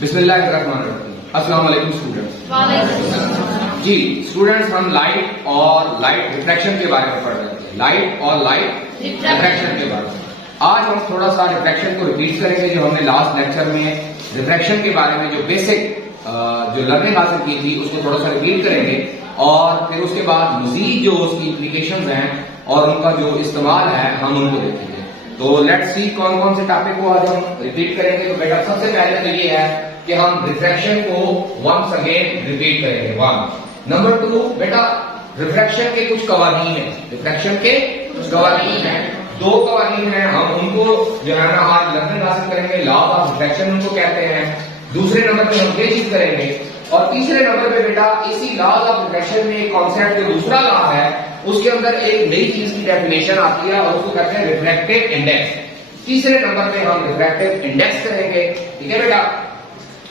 बिस्मिल्लाहिर्रहमानिर्रहीम। अस्सलाम वालेकुम स्टूडेंट्स। जी स्टूडेंट्स, हम लाइट और लाइट रिफ्रैक्शन के बारे में पढ़ रहे थे। लाइट और लाइट रिफ्रैक्शन के बारे में आज हम थोड़ा सा रिफ्रैक्शन को रिपीट करेंगे, जो हमने लास्ट लेक्चर में रिफ्रैक्शन के बारे में जो बेसिक जो लर्निंग हासिल की थी उसको थोड़ा सा रिपीट करेंगे और फिर उसके बाद मजीद जो उसकी इम्प्लीकेशंस हैं और उनका जो इस्तेमाल है हम उनको देखेंगे। तो लेट्स सी कौन कौन से टॉपिक को आज हम रिपीट करेंगे। तो बेटा सबसे पहले तो ये है कि हम रिफ्रैक्शन को वंस अगेन रिपीट करेंगे। वन नंबर टू, बेटा रिफ्रैक्शन के कुछ कवानीन है। रिफ्रैक्शन के कुछ कवानीन है, दो कवानीन है, हम उनको जो है ना आज लर्निंग हासिल करेंगे। लॉ ऑफ रिफ्रैक्शन उनको कहते हैं। दूसरे नंबर पे हम ये चीज करेंगे और तीसरे नंबर पे बेटा इसी लॉ ऑफ रिफ्रैक्शन में एक कॉन्सेप्ट जो दूसरा लॉ है उसके अंदर एक नई चीज की डेफिनेशन आती है और उसको कहते हैं रिफ्रैक्टिव इंडेक्स। तीसरे नंबर पे हम रिफ्रैक्टिव इंडेक्स करेंगे, ठीक है बेटा।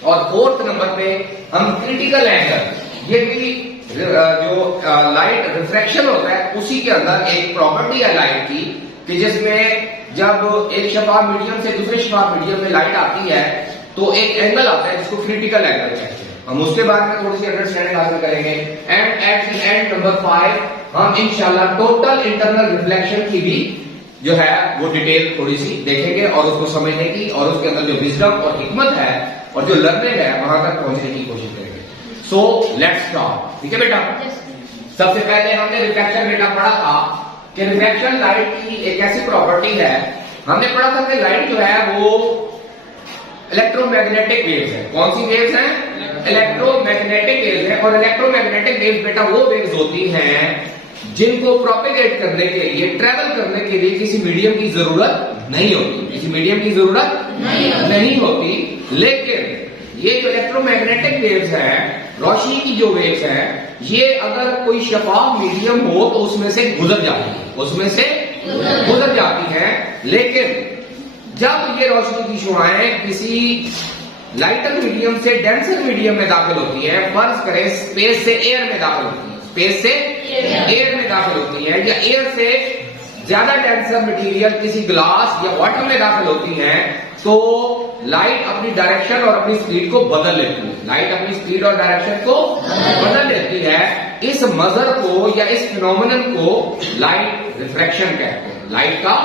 और फोर्थ नंबर पे हम क्रिटिकल एंगल, ये भी जो लाइट रिफ्रैक्शन होता है उसी के अंदर एक प्रॉपर्टी है लाइट की कि जिसमें जब एक शफाफ मीडियम से दूसरे शफाफ मीडियम में लाइट आती है तो एक एंगल आता है जिसको क्रिटिकल एंगल कहते हैं। हम उसके बारे में थोड़ी सी अंडरस्टैंडिंग हासिल करेंगे। And at the end number 5 हम इंशाल्लाह टोटल इंटरनल रिफ्लेक्शन की भी जो है वो डिटेल थोड़ी सी देखेंगे और उसको समझने की और उसके अंदर जो विजडम और हिकमत है और जो लर्निंग है वहां तक पहुंचने की कोशिश करेंगे। सो लेट्स स्टार्ट, ठीक है बेटा। सबसे पहले हमने रिफ्लेक्शन बेटा पढ़ा था कि रिफ्लेक्शन लाइट की एक ऐसी प्रॉपर्टी है। हमने पढ़ा था कि लाइट जो है वो इलेक्ट्रोमैग्नेटिक वेव्स है। कौन सी वेव्स हैं? इलेक्ट्रोमैग्नेटिक वेव्स है। और इलेक्ट्रोमैग्नेटिक वेव्स बेटा वो वेव्स होती हैं जिनको प्रोपेगेट करने के लिए, ट्रेवल करने के लिए किसी मीडियम की जरूरत नहीं होती। किसी मीडियम की जरूरत नहीं होती। लेकिन ये जो इलेक्ट्रोमैग्नेटिक वेव्स हैं, रोशनी की जो वेव्स हैं, ये अगर कोई शफाफ मीडियम हो तो उसमें से गुजर जाती है, उसमें से गुजर जाती है। लेकिन जब ये रोशनी की शुआएं किसी लाइटर मीडियम से डेंसर मीडियम में दाखिल होती है, फर्ज करें स्पेस से एयर में दाखिल होती है, स्पेस से एयर में दाखिल होती है, या एयर से ज्यादा डेंसर मटेरियल किसी ग्लास या वाटर में दाखिल होती है, तो लाइट अपनी डायरेक्शन और अपनी स्पीड को बदल लेती है। लाइट अपनी स्पीड और डायरेक्शन को बदल लेती है। इस मजर को या इस फिनोमिनन को लाइट रिफ्रैक्शन कहते हैं। लाइट का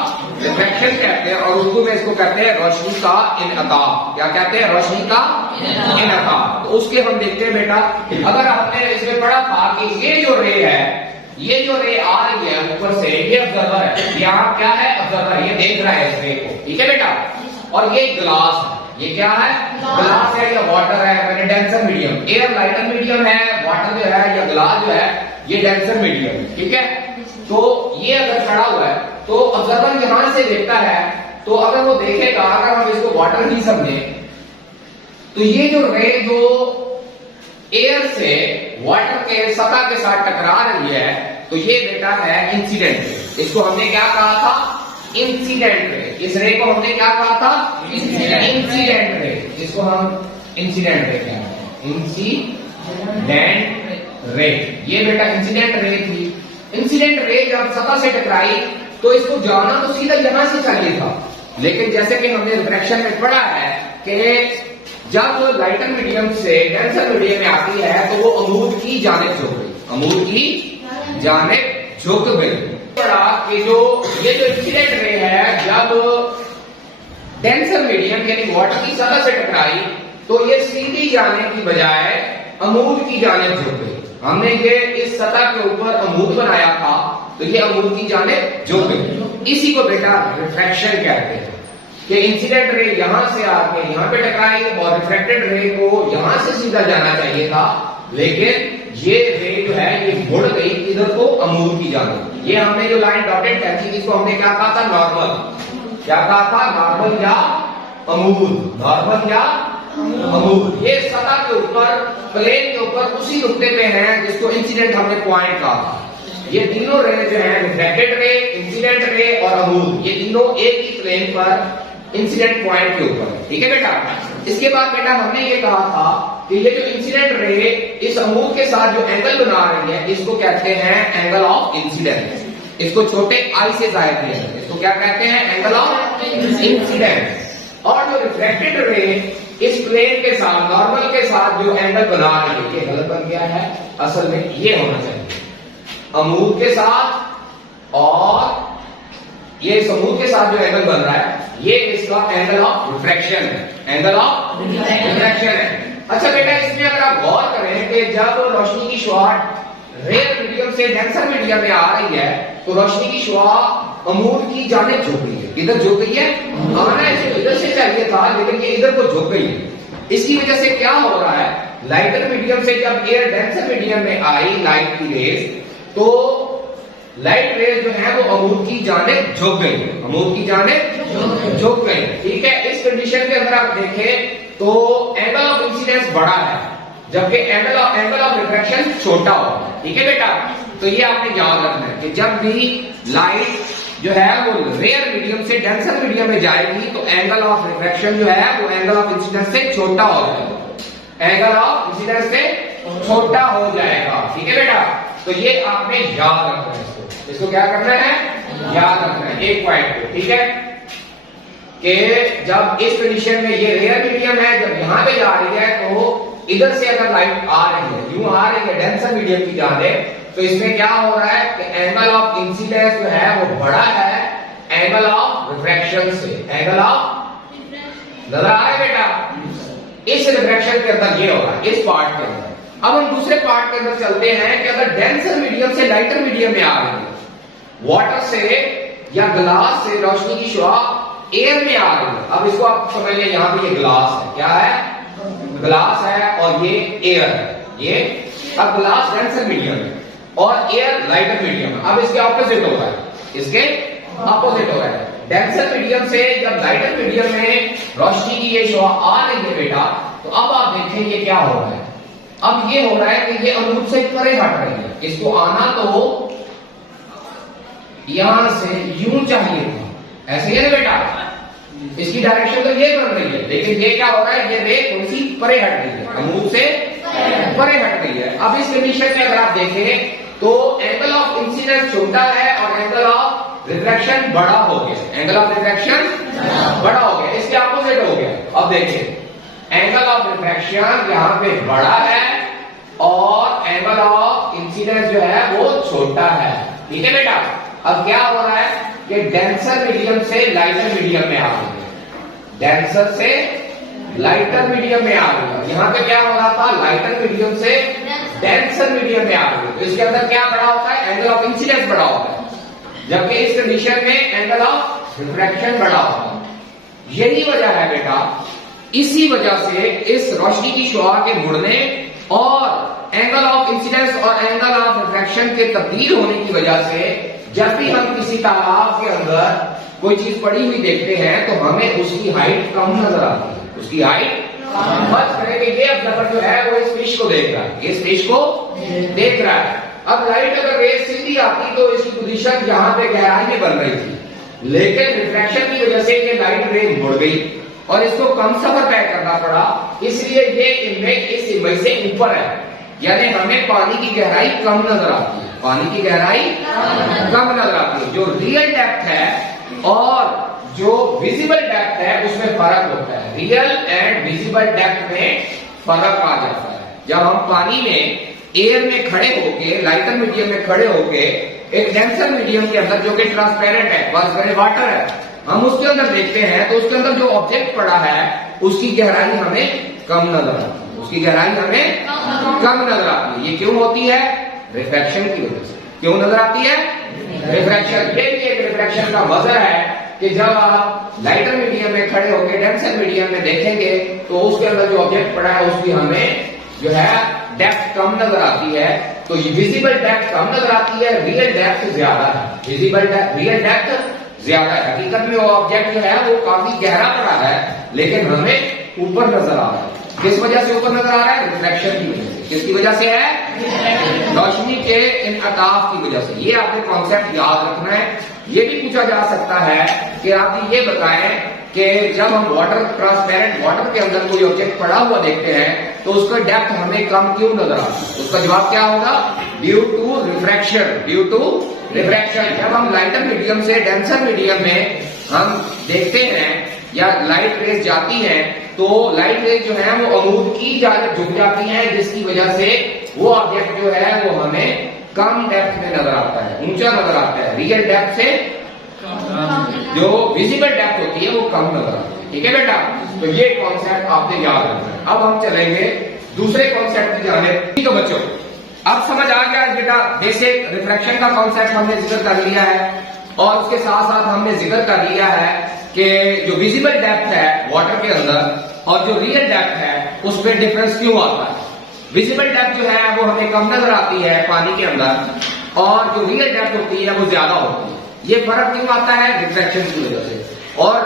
रिफ्रैक्शन कहते हैं और उर्दू में इसको कहते हैं रोशनी का इनअताब। क्या कहते हैं? रोशनी का इनअताब। तो उसके हम देखते हैं बेटा, अगर आपने इसमें पढ़ा था कि ये जो रे है, ये जो रे आ रही है ऊपर से, ये ऑब्जर्वर है। यहाँ क्या है? ऑब्जर्वर, ये देख रहा है इस रे को, ठीक है बेटा। और ये ग्लास है, ये क्या है? ग्लास है या वाटर है। मैंने denser medium, air lighter medium है, वाटर जो है या ग्लास जो है ये डेंसर मीडियम है, ठीक है। तो ये अगर खड़ा हुआ है तो ऑब्जर्वर यहां से देखता है, तो अगर वो देखेगा, अगर हम इसको वाटर ही समझे तो ये जो रे जो एयर से वाटर के सतह के साथ टकरा रही है तो ये बेटा है इंसिडेंट रे। इसको हमने क्या कहा था? Incident ray. इस रे को हमने क्या कहा था? Incident ray. इसको हम इंसिडेंट रे कहते हैं, इंसिडेंट रे। ये बेटा इंसिडेंट रे थी। इंसिडेंट रे जब सतह से टकराई तो इसको जाना तो सीधा यहां से चाहिए था, लेकिन जैसे कि हमने रिफ्रैक्शन में पढ़ा है कि जब लाइटर मीडियम से डेंसर मीडियम में आती है तो वो अमूद की जानिब झुक गई, अमूद की जानिब झुक गई। पढ़ा कि जो ये जो इंसिडेंट रे है जब डेंसर मीडियम यानी वाटर की सतह से टकराई तो ये सीधी जाने की बजाय अमूद की जानिब झुक गई। हमने ये इस सतह के ऊपर अमूद बनाया था तो ये अमूद की जानिब झुक गई। इसी को बेटा रिफ्रैक्शन कहते हैं कि इंसिडेंट रे यहां से आके यहां पे टकराई और रिफ्रैक्टेड रे को यहां से सीधा जाना चाहिए था, लेकिन ये रे जो है ये मुड़ गई इधर को अमूद की जानिब। ये हमने जो लाइन डॉटेड कहती थी इसको हमने क्या कहा था? नॉर्मल। क्या कहा था? नॉर्मल या अमूद। नॉर्मल या अमूद। ये सतह के ऊपर, प्लेन के ऊपर उसी नुक्ते पे है जिसको इंसिडेंट हमने पॉइंट कहा। ये तीनों रे जो है रिफ्रैक्टेड रे, इंसिडेंट रे और अमूद, ये तीनों एक ही प्लेन पर इंसिडेंट पॉइंट के ऊपर है, ठीक है बेटा। इसके बाद बेटा हमने ये कहा था कि ये जो इंसिडेंट रे इस अमूद के साथ जो एंगल बना रही है इसको कहते हैं एंगल ऑफ इंसिडेंस। इसको छोटे आई से जाहिर किया है, इसको क्या कहते हैं? Angle of incidence. और जो रिफ्रैक्टेड रे इस प्लेन के साथ, नॉर्मल के साथ जो एंगल बना रहे हैं, ये गलत बन गया है, असल में ये होना चाहिए अमूद के साथ, और ये समूद के साथ जो एंगल बन रहा है ये इसका एंगल ऑफ रिफ्रैक्शन है, एंगल ऑफ रिफ्रैक्शन है। अच्छा बेटा, इसमें अगर आप गौर करें कि जब रोशनी की शुआ रेयर मीडियम से डेंसर मीडियम में आ रही है तो रोशनी की शुआ अमूद की जानिब झुक गई है। इधर झुक गई है, आना इसको इधर से चाहिए था लेकिन ये इधर को झुक गई है। इसकी वजह से क्या हो रहा है, लाइटर मीडियम से जब एयर डेंसर मीडियम में आई लाइट की रेज, तो लाइट रेज जो है वो अमूद की जानिब झुक गई, अमूद की जानिब झुक गई। ठीक है, इस कंडीशन के अंदर आप देखें तो एंगल ऑफ इंसिडेंस बड़ा है जबकि एंगल ऑफ रिफ्रैक्शन छोटा होगा। ठीक है बेटा, तो ये आपने याद रखना है कि जब भी लाइट जो है वो रेयर मीडियम से डेंसर मीडियम में जाएगी तो एंगल ऑफ रिफ्रैक्शन जो है वो एंगल ऑफ इंसिडेंस से छोटा हो जाएगा, एंगल ऑफ इंसिडेंस से छोटा हो जाएगा। ठीक है बेटा, तो ये आपने याद रखना है, इसको क्या करना है, याद रखना है एक पॉइंट को। ठीक है, कि जब इस कंडीशन में ये रेयर मीडियम है, जब यहां पे जा रही है तो इधर से अगर लाइट आ रही है, यूं आ रही है डेंसर मीडियम की जानिब, तो इसमें क्या हो रहा है कि एंगल ऑफ इंसिडेंस जो है वो बड़ा है एंगल ऑफ रिफ्रैक्शन से, एंगल ऑफ नजर आ रहा है बेटा, इस रिफ्रैक्शन के अंदर ये हो रहा है, इस पार्ट के अंदर। अब हम दूसरे पार्ट के अंदर चलते हैं कि अगर डेंसर मीडियम से लाइटर मीडियम में आ रही है, वाटर से या ग्लास से रोशनी की शुआ एयर में आ रही है। अब इसको आप समझ लें, यहां पे ये ग्लास है, क्या है, ग्लास है और ये एयर है, ये अब ग्लास डेंसर मीडियम है और एयर लाइटर मीडियम है। अब इसके ऑपोजिट हो रहा है, इसके ऑपोजिट हो रहा है। डेंसर मीडियम से जब लाइटर मीडियम में रोशनी की ये शुआ आ रही है बेटा, तो अब आप देखें ये क्या हो रहा है, अब ये हो रहा है कि ये अमूद से परे हट रही है। इसको आना तो यहां से यूं चाहिए था, ऐसे ही ना बेटा, इसकी डायरेक्शन तो ये बन रही है, लेकिन ये क्या हो रहा है, ये रे थोड़ी सी परे हट रही है, अमूद से परे हट रही है। अब इस कंडीशन में अगर आप देखें तो एंगल ऑफ इंसिडेंस छोटा है और एंगल ऑफ रिफ्रैक्शन बड़ा हो गया, एंगल ऑफ रिफ्रैक्शन बड़ा हो गया, इसके ऑपोजिट हो गया। अब देखिए एंगल ऑफ रिफ्रैक्शन यहाँ पे बड़ा है और एंगल ऑफ इंसिडेंस जो है वो छोटा है। ठीक है बेटा, अब क्या हो रहा है कि डेंसर मीडियम से लाइटर मीडियम में आ रही है, डेंसर से लाइटर मीडियम में आ रही है। यहाँ पे क्या हो रहा था, लाइटर मीडियम से डेंसर मीडियम में आ रही है, तो इसके अंदर क्या बड़ा होता है, एंगल ऑफ इंसिडेंस बड़ा होता है, जबकि इस कंडीशन में एंगल ऑफ रिफ्रैक्शन बड़ा होता है। यही वजह है बेटा, इसी वजह से इस रोशनी की शुआ के मुड़ने और एंगल ऑफ इंसिडेंस और एंगल ऑफ रिफ्रैक्शन के तब्दील होने की वजह से जब भी हम किसी तालाब के अंदर कोई चीज पड़ी हुई देखते हैं तो हमें उसकी हाइट कम नजर आती है, उसकी हाइट मत करेंगे। ये ऑब्जर्वर जो है वो इस फिश को देख रहा है, इस फिश को देख रहा है। अब लाइट अगर रेज सीधी आती तो इसकी पोजीशन यहाँ पे गहराई में बन रही थी, लेकिन रिफ्रैक्शन की वजह से ये लाइट रेज मुड़ गई और इसको कम सफर तय करना पड़ा, इसलिए ये इमेज इस इमेज से ऊपर है, यानी हमें पानी की गहराई कम नजर आती है, पानी की गहराई कम नजर आती है। जो रियल डेप्थ है और जो विजिबल डेप्थ है उसमें फर्क होता है, रियल एंड विजिबल डेप्थ में फर्क आ जाता है। जब हम पानी में एयर में खड़े होके, लाइटर मीडियम में खड़े होके एक डेंसर मीडियम के अंदर जो कि ट्रांसपेरेंट है, बस करें वाटर है, हम उसके अंदर देखते हैं तो उसके अंदर जो ऑब्जेक्ट पड़ा है उसकी गहराई हमें कम नजर आती है, उसकी गहराई हमें कम नजर आती है। ये क्यों होती है, रिफ्रैक्शन की वजह से। क्यों नजर आती है, रिफ्रैक्शन। ये भी एक रिफ्रैक्शन का मजर है कि जब आप लाइटर मीडियम में खड़े होकर डेंसर मीडियम में देखेंगे तो उसके अंदर जो ऑब्जेक्ट पड़ा है उसकी हमें जो है डेप्थ कम नजर आती है, तो विजिबल डेप्थ कम नजर आती है, रियल डेप्थ ज्यादा है, विजिबल डेप्थ, रियल डेप्थ ज्यादा है। हकीकत में वो ऑब्जेक्ट जो है वो काफी गहरा पड़ा है लेकिन हमें ऊपर नजर आ रहा है। किस वजह से ऊपर नजर आ रहा है, रिफ्लेक्शन की वजह से। किसकी वजह से है, रोशनी के इनअताफ की वजह से। ये आपने कॉन्सेप्ट याद रखना है। ये भी पूछा जा सकता है कि आप ये बताएं कि जब हम वाटर, ट्रांसपेरेंट वाटर के अंदर कोई ऑब्जेक्ट पड़ा हुआ देखते हैं तो उसका डेप्थ हमें कम क्यों नजर आती है। उसका जवाब क्या होगा, due to refraction, due to refraction. जब हम लाइटर मीडियम से डेंसर मीडियम में हम देखते हैं या लाइट रेज जाती है तो लाइट रेज जो है वो अमूद की जानिब झुक जाती हैं, जिसकी वजह से वो ऑब्जेक्ट जो है वो हमें कम डेप्थ में नजर आता है, ऊंचा नजर आता है। रियल डेप्थ से जो विजिबल डेप्थ होती है वो कम नजर आती है। ठीक है बेटा, तो ये कॉन्सेप्ट आपने याद रखना है। अब हम चलेंगे दूसरे कॉन्सेप्ट की जानिब। ठीक है बच्चों, अब समझ आ गया बेटा, बेसिक रिफ्रैक्शन का कॉन्सेप्ट हमने जिक्र कर लिया है और उसके साथ साथ हमने जिक्र कर लिया है कि जो विजिबल डेप्थ है वाटर के अंदर और जो रियल डेप्थ है उस पर डिफरेंस क्यों आता है। विजिबल डेप्थ जो है वो हमें कम नजर आती है पानी के अंदर और जो रियल डेप्थ होती है वो ज्यादा होती है। ये फर्क क्यों आता है? रिफ्रैक्शन की वजह से। और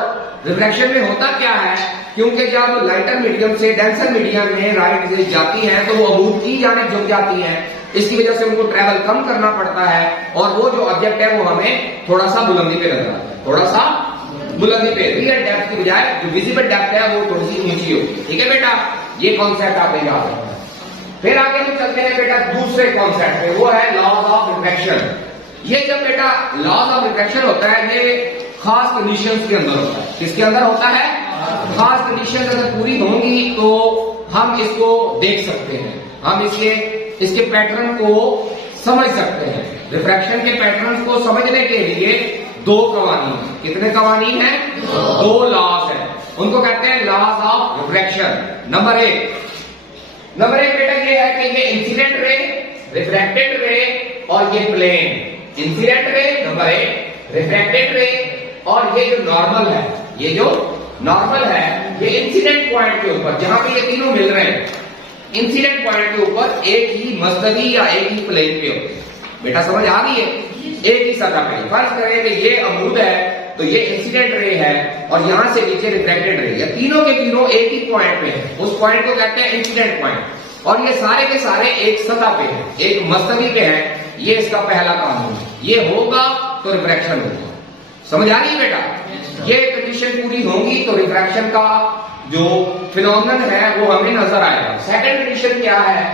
रिफ्रैक्शन में होता क्या है, क्योंकि जब लाइटर मीडियम से डेंसर मीडियम में लाइट रेज जाती है तो वो अमूद की जानिब झुक जाती है, इसकी वजह से उनको ट्रेवल कम करना पड़ता है और वो जो ऑब्जेक्ट है वो हमें थोड़ा सा बुलंदी पे नजर आता है, थोड़ा सा बुलंदी पे। रियल डेप्थ की बजाय जो विजिबल डेप्थ है वो थोड़ी सी ऊंची होती है। ठीक है बेटा, ये कॉन्सेप्ट आपने याद रखना है। फिर आगे हम चलते हैं बेटा दूसरे कॉन्सेप्ट पे, वो है लॉज ऑफ रिफ्रैक्शन। ये जब बेटा लॉज ऑफ रिफ्रैक्शन होता है ये खास कंडीशंस के अंदर होता है। किसके अंदर होता है? खास कंडीशंस अगर पूरी होंगी तो हम इसको देख सकते हैं, हम इसके पैटर्न को समझ सकते हैं। रिफ्रैक्शन के पैटर्न को समझने के लिए दो कवानीन है। कितने कवानीन है? दो लॉज है, उनको कहते हैं लॉज ऑफ रिफ्रैक्शन। नंबर एक बेटा ये है कि ये इंसिडेंट रे, रिफ्रैक्टेड रे और ये प्लेन। इंसिडेंट रे नंबर एक, रिफ्रैक्टेड रे और ये जो नॉर्मल है, ये जो नॉर्मल है ये इंसिडेंट पॉइंट के ऊपर जहां पे ये तीनों मिल रहे हैं, इंसिडेंट पॉइंट के ऊपर एक ही मस्तगी या एक ही प्लेन पे होते हैं। बेटा समझ आ गई है? एक ही सतह पे। फर्ज करें कि ये अमरूद है तो ये इंसिडेंट रे है और यहां से नीचे रिफ्रैक्टेड रे, या तीनों के तीनों एक ही पॉइंट पे है, उस पॉइंट को कहते हैं इंसिडेंट पॉइंट। और ये सारे के सारे एक सतह पे हैं, एक मस्तगी पे है। ये इसका पहला कानून है, ये होगा तो रिफ्रैक्शन होगा। समझ आ रही है बेटा? ये कंडीशन पूरी होगी तो रिफ्रैक्शन का जो फिनोमेनन है वो हमें नजर आएगा। सेकंड कंडीशन क्या है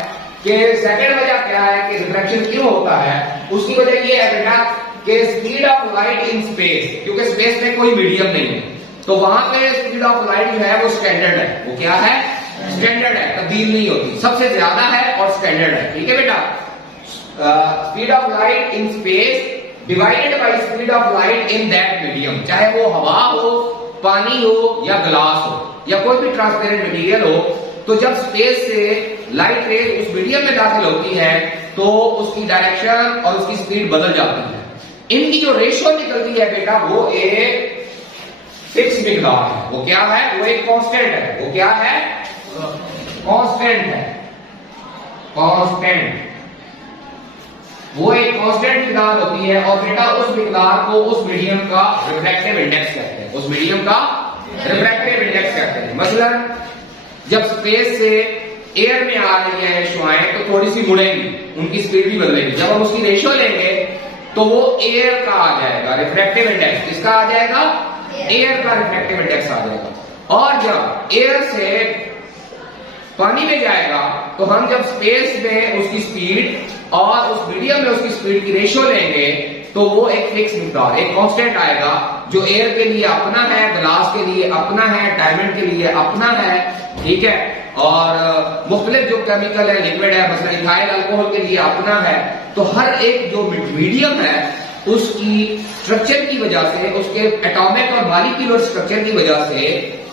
कि सेकंड वजह क्या है कि रिफ्रैक्शन क्यों होता है? उसकी वजह ये है बेटा कि speed of light in space, क्योंकि स्पेस में कोई मीडियम नहीं है तो वहां पे स्पीड ऑफ लाइट जो है वो स्टैंडर्ड है। वो क्या है? स्टैंडर्ड है, तब्दील नहीं होती, सबसे ज्यादा है और स्टैंडर्ड है। ठीक है बेटा, speed of light in space divided by speed of light in that medium, चाहे वो हवा हो, पानी हो या ग्लास हो या कोई भी ट्रांसपेरेंट मटेरियल हो। तो जब स्पेस से लाइट रेज उस मीडियम में दाखिल होती है तो उसकी डायरेक्शन और उसकी स्पीड बदल जाती है। इनकी जो रेशियो निकलती है बेटा वो एक फिक्स मिकदार है। वो क्या है? वो एक कांस्टेंट है। वो क्या है? कांस्टेंट है, कांस्टेंट। वो एक कांस्टेंट मिकदार होती है और बेटा उस मिकदार को उस मीडियम का रिफ्रैक्टिव इंडेक्स कहते हैं। उस मीडियम का रिफ्रैक्टिव इंडेक्स कहते हैं। मसलन जब स्पेस से एयर में आ रही है शुआएं तो थोड़ी सी मुड़ेंगी, उनकी स्पीड भी बदलेगी। जब हम उसकी रेशियो लेंगे तो वो एयर का आ जाएगा रिफ्रैक्टिव इंडेक्स। किसका आ जाएगा? एयर का रिफ्रैक्टिव इंडेक्स आ जाएगा। और जब एयर से पानी में जाएगा तो हम जब स्पेस में उसकी स्पीड और उस मीडियम में उसकी स्पीड की रेशियो लेंगे तो वो एक फिक्स मिकदार, एक कांस्टेंट आएगा जो एयर के लिए अपना है, ग्लास के लिए अपना है, डायमंड के लिए अपना है। ठीक है, और मुख्तलिफ जो केमिकल है, लिक्विड है, मसलन इथाइल अल्कोहल के लिए अपना है। तो हर एक जो मीडियम है उसकी स्ट्रक्चर की वजह से, उसके एटॉमिक और मॉलिक्यूलर स्ट्रक्चर की वजह से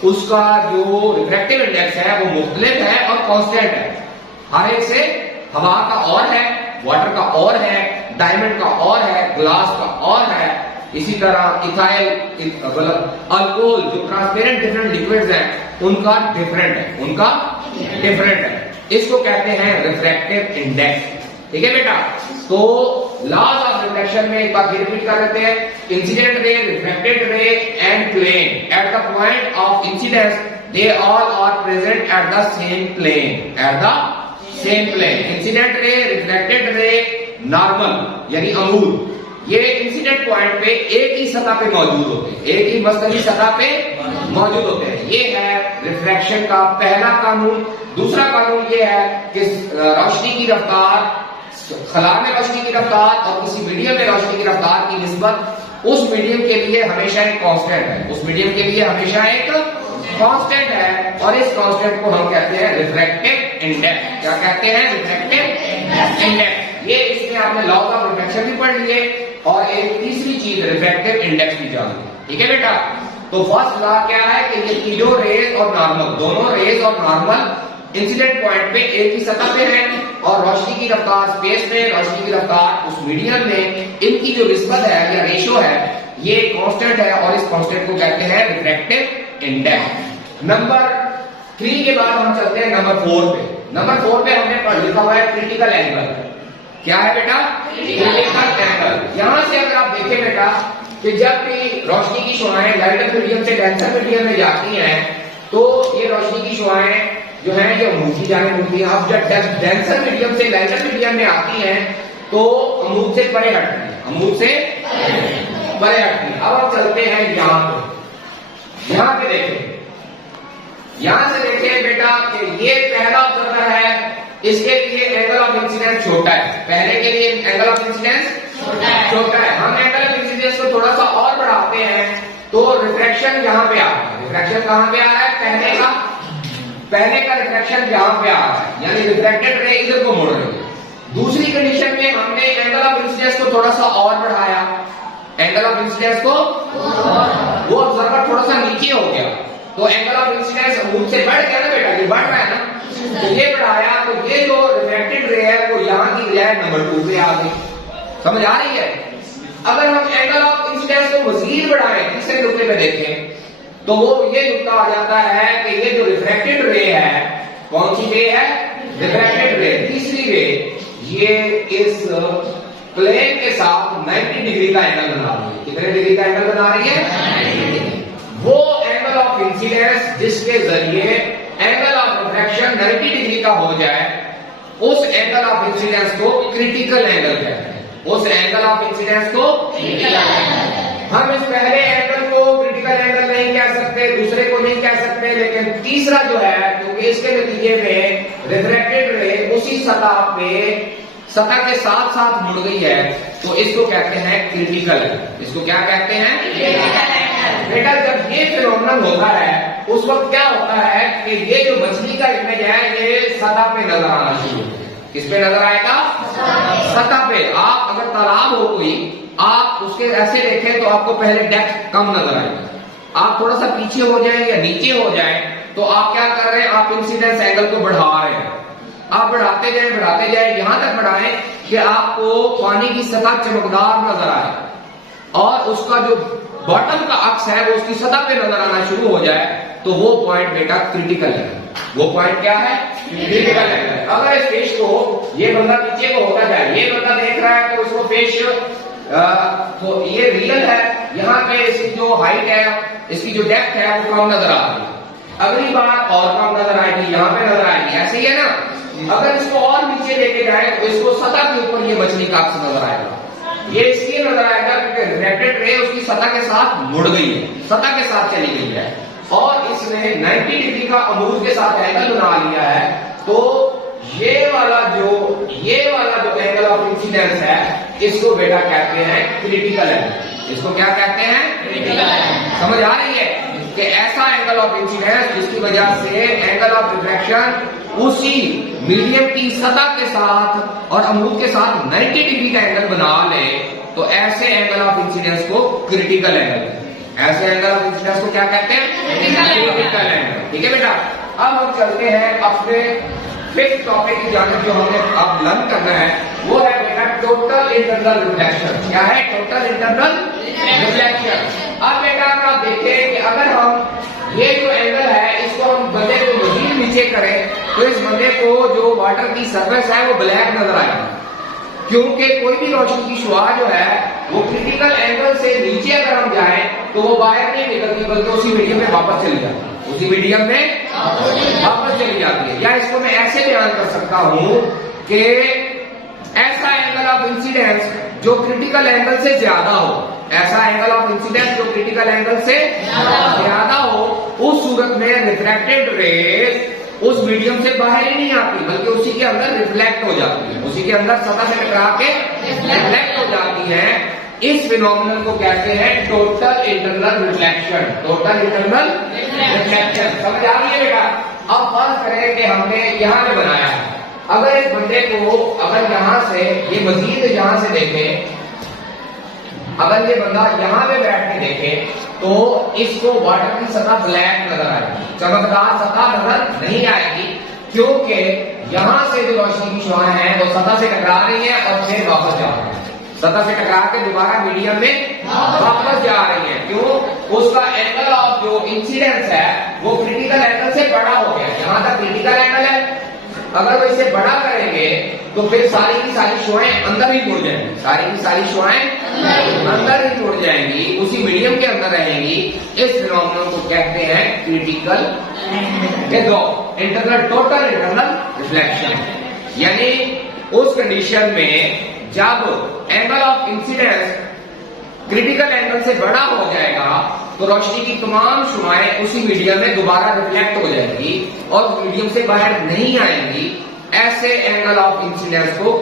उसका जो रिफ्रैक्टिव इंडेक्स है वो मुख्तलिफ है और कांस्टेंट है। हर एक से हवा का और है, वाटर का और है, डायमंड का और है, ग्लास का और है। इसी तरह इथाइल अल्कोहल जो ट्रांसपेरेंट डिफरेंट लिक्विड्स हैं उनका डिफरेंट है, उनका डिफरेंट है। इसको कहते हैं रिफ्रैक्टिव इंडेक्स। ठीक है बेटा, तो लॉज ऑफ रिफ्लेक्शन में एक बार रिपीट कर लेते हैं। Incident ray, refracted ray and plane at the point of incidence they all are present at the same plane, at the same plane. Incident ray, refracted ray, normal यानी अमूल, ये incident point पे एक ही सतह पे मौजूद होते हैं, एक ही मस्तगी सतह पे मौजूद होते हैं। ये है रिफ्रैक्शन का पहला कानून। दूसरा कानून ये है कि रोशनी की रफ्तार, खला में रोशनी की रफ्तार और किसी मीडियम में रोशनी की रफ्तार की निस्बत उस मीडियम के लिए हमेशा एक कांस्टेंट है, उस मीडियम के लिए हमेशा एक कांस्टेंट है और इस कांस्टेंट को हम कहते हैं रिफ्रैक्टिव इंडेक्स। क्या कहते हैं? Refractive index. ये इसमें आपने लॉज ऑफ रिफ्रैक्शन भी पढ़ लिए और एक तीसरी चीज रिफ्रैक्टिव इंडेक्स भी जान ली। ठीक है बेटा। तो फर्स्ट लॉ क्या है कि ये तीनों रेज और नॉर्मल, दोनों रेज और नॉर्मल इंसिडेंट पॉइंट पे एक ही सतह पे है और रोशनी की रफ्तार स्पेस में, रोशनी की रफ्तार उस मीडियम में, इनकी जो निस्बत है या रेशियो है ये कांस्टेंट है और इस कांस्टेंट को कहते हैं रिफ्रैक्टिव इंडेक्स। नंबर 3 के बाद हम चलते हैं नंबर 4 पे। नंबर 4 पे हमने पढ़ लिखा हुआ है क्रिटिकल एंगल। क्या है बेटा? Critical angle. यहां से अगर आप देखें बेटा कि जब भी रोशनी की शुआएं लाइटर मीडियम से डेंसर मीडियम में जाती हैं तो ये रोशनी की शुआएं जो है ये अमूद की जाने मिलती है। अब जब डेंसर मीडियम से लाइटर मीडियम में आती हैं तो अमूद से परे हटती है, अमूद से परे हटती है। अब हम चलते हैं यहां पे। यहां पे देखें, यहां से देखें बेटा कि ये पहला ऑब्जर्वर है, इसके लिए एंगल ऑफ इंसिडेंस छोटा है। पहले के लिए एंगल ऑफ इंसिडेंस छोटा है। हम एंगल ऑफ इंसिडेंस को थोड़ा सा और बढ़ाते हैं तो रिफ्रैक्शन यहां पे आ रहा है। रिफ्रैक्शन कहां पे आ रहा है? पहले का रिफ्रैक्शन यहां पे आ रहा है, यानी रिफ्रैक्टेड रे इधर को मोड़ रही है। दूसरी कंडीशन में हमने एंगल ऑफ इंसिडेंस को थोड़ा सा और बढ़ाया, एंगल ऑफ इंसिडेंस को वो ऑब्जर्वर थोड़ा सा नीचे हो गया तो एंगल ऑफ इंसिडेंस अमूद से बढ़ गया ना बेटा, ये बढ़ रहा है ना, तो ये बढ़ाया तो ये जो रिफ्रैक्टेड रे है वो यहां की बजाय नंबर 2 पे आ गई। समझ आ रही है? अगर हम एंगल ऑफ इंसिडेंस को मजीद बढ़ाएं, तीसरे नुक्ते पे देखें तो वो ये नुक्ता आ जाता है कि ये जो रिफ्रैक्टेड रे है, कौन सी रे है? रिफ्रैक्टेड रे, तीसरी रे, ये इस प्लेन के साथ 90 डिग्री का एंगल बना रही है। कितने डिग्री का एंगल बना रही है? वो एंगल ऑफ इंसिडेंस जिसके जरिए एंगल ऑफ रिफ्रैक्शन 90 डिग्री का हो जाए, उस एंगल ऑफ इंसिडेंस को क्रिटिकल एंगल कहते हैं। उस एंगल ऑफ इंसिडेंस को हम इस पहले एंगल को क्रिटिकल एंगल नहीं कह सकते, दूसरे को नहीं कह सकते, लेकिन तीसरा जो है क्योंकि इसके नतीजे में रिफ्रैक्टेड रे उसी सतह पे, सतह के साथ साथ मुड़ गई है तो इसको कहते हैं क्रिटिकल एंगल। इसको क्या कहते हैं? बेटा जब ये फिनोमेनन होता है उस वक्त क्या होता है कि ये जो मछली का इमेज है ये सतह पे नजर आना शुरू होता है। किस पे नजर आएगा? सतह पे। आप अगर तालाब हो कोई, आप उसके ऐसे देखें तो आपको पहले डेप्थ कम नजर आएगा। आप थोड़ा सा पीछे हो जाए या नीचे हो जाए तो आप क्या कर रहे हैं? आप इंसिडेंस एंगल को बढ़ा रहे हैं। आप बढ़ाते जाए यहां तक बढ़ाएं कि आपको पानी की सतह चमकदार नजर आए और उसका जो बॉटम का अक्स है वो उसकी सतह पे नजर आना शुरू हो जाए तो वो पॉइंट बेटा क्रिटिकल है। वो पॉइंट क्या है? क्रिटिकल है। अगर इस फिश को, ये बंदा नीचे को होता जाए, ये बंदा देख रहा है तो इसको फिश तो ये रियल है, यहाँ पे इसकी जो हाइट है, इसकी जो डेप्थ है वो कम नजर आ रही है। अगली बार और कम नजर आएगी, यहाँ पे नजर आएगी, ऐसे ही है ना। अगर इसको और नीचे लेके जाए तो इसको सतह के ऊपर ये मछली का अक्स नजर आएगा। ये इसलिए नजर आएगा क्योंकि रिफ्रैक्टेड रे उसकी सतह के साथ मुड़ गई है, सतह के साथ चली गई है और इसने 90 डिग्री का अमूद के साथ एंगल बना लिया है। तो ये वाला जो एंगल ऑफ इंसिडेंस है इसको बेटा कहते हैं क्रिटिकल एंगल। इसको क्या कहते हैं? Critical angle. समझ आ रही है कि ऐसा एंगल ऑफ इंसिडेंस जिसकी वजह से एंगल ऑफ रिफ्रैक्शन उसी मीडियम की सतह के साथ और अमूद के साथ 90 डिग्री का एंगल बना ले तो ऐसे एंगल ऑफ इंसिडेंस को क्रिटिकल एंगल, ऐसे एंगल ऑफ इंसिडेंस को क्या कहते हैं? Critical angle. ठीक है बेटा। अब हम चलते हैं अपने फिफ्थ टॉपिक की जानब जो हमने अब लर्न करना है वो है बेटा टोटल इंटरनल रिफ्लेक्शन। क्या है? Total internal reflection. अब बेटा आप देखें कि अगर हम ये जो एंगल है इसको हम बंदे को मजीद नीचे करें तो इस बंदे को जो वाटर की सरफेस है वो ब्लैक नजर आएगा क्योंकि कोई भी रोशनी की शुआ जो है वो क्रिटिकल एंगल से नीचे अगर हम जाएं तो वो बाहर नहीं निकलती बल्कि उसी मीडियम में वापस चली जाती है, उसी मीडियम में वापस चली जाती है। या इसको मैं ऐसे बयान कर सकता हूं कि ऐसा एंगल ऑफ इंसिडेंस जो क्रिटिकल एंगल से ज्यादा हो, ऐसा एंगल ऑफ इंसिडेंस जो क्रिटिकल एंगल से ज्यादा हो, उस सूरत में रिफ्रैक्टेड रेज उस मीडियम से बाहर ही नहीं आती बल्कि उसी के अंदर रिफ्लेक्ट हो जाती है, उसी के अंदर सतह से टकरा के रिफ्लेक्ट हो जाती है इस फिनोमिनन को कहते हैं total internal reflection. Total internal reflection समझ आ रही है बेटा? अब फर्ज करें कि हमने यहां पे बनाया है, अगर इस बंदे को अगर यहां से ये मजीद यहां से देखें, अगर ये बंदा यहां पे बैठ के देखे तो इसको वाटर की सतह ब्लैक नजर आएगी, चमकदार सतह नजर नहीं आएगी, क्योंकि यहां से जो रोशनी की शुआएं हैं वो सतह से टकरा रही हैं और फिर वापस जा रही हैं, सतह से टकरा के दोबारा मीडियम में वापस जा रही है। क्यों? उसका एंगल ऑफ जो इंसिडेंस है वो क्रिटिकल एंगल से बड़ा हो गया। यहां तक क्रिटिकल एंगल है, अगर वो इसे बड़ा करेंगे तो फिर सारी की सारी शुआएं अंदर ही मुड़ जाएंगी, सारी की सारी शुआएं अंदर ही मुड़ जाएंगी, उसी मीडियम के अंदर रहेंगी। इस फिनोमेनन को कहते हैं critical internal total internal reflection. यानी उस कंडीशन में जब angle of incidence critical angle से बड़ा हो जाएगा तो रोशनी की तमाम शुआएं उसी मीडियम में दोबारा रिफ्लेक्ट हो जाएंगी और मीडियम से बाहर नहीं आएंगी। ऐसे एंगल ऑफ इंसिडेंस को,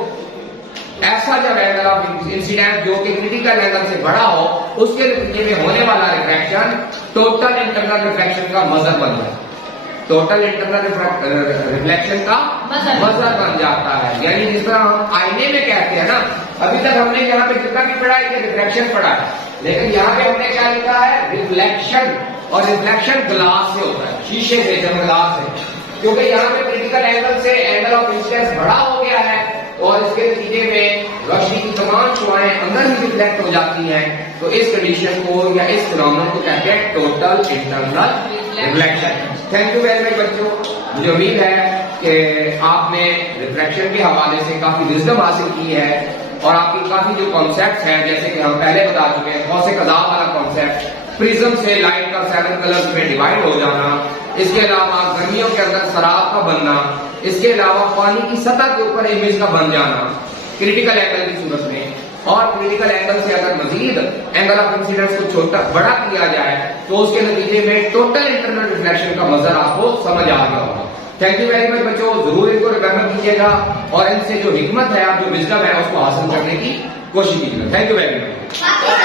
ऐसा जब एंगल ऑफ इंसिडेंस जो कि क्रिटिकल एंगल से बड़ा हो उसके नतीजे में होने वाला रिफ्लेक्शन टोटल इंटरनल रिफ्लेक्शन का मजर बन जाए, टोटल इंटरनल रिफ्लेक्शन का मजर बन जाता है। यानी जिस तरह हम आईने में कहते हैं ना, अभी तक हमने यहाँ पे कितना भी पढ़ा है, रिफ्लेक्शन पढ़ा है, लेकिन यहाँ पे हमने क्या लिखा है? रिफ्लेक्शन। और रिफ्लेक्शन ग्लास से होता है, शीशे से, चमकदार से, क्योंकि यहाँ पे क्रिटिकल एंगल से एंगल ऑफ इंसिडेंस बड़ा हो गया है और इसके नतीजे में रोशनी की तमाम शुआएं अंदर ही रिफ्लेक्ट हो जाती हैं। तो इस कंडीशन को या इस फिनोमेनन को कहते हैं total internal reflection. Thank you very much बच्चों। मुझे उम्मीद है कि आपने रिफ्लेक्शन के हवाले से काफी विजडम हासिल की है और आपकी काफी जो कॉन्सेप्ट हैं, जैसे कि हम पहले बता चुके हैं, गौसे कज़ा वाला कॉन्सेप्ट, प्रिज्म से लाइट का 7 कलर्स में डिवाइड हो जाना, इसके अलावा गर्मियों के अंदर सराब का बनना, इसके अलावा पानी की सतह के ऊपर इमेज का बन जाना क्रिटिकल एंगल की सूरत में, और क्रिटिकल एंगल से अगर मजीद एंगल ऑफ इंसिडेंस को छोटा बड़ा किया जाए तो उसके नतीजे में टोटल इंटरनल रिफ्लेक्शन का मजर आपको समझ आ गया होगा। थैंक यू वेरी मच बच्चों, जरूर इनको रिमेम्बर कीजिएगा और इनसे जो हिकमत है, आप जो विजडम है उसको हासिल करने की कोशिश कीजिएगा। Thank you very much.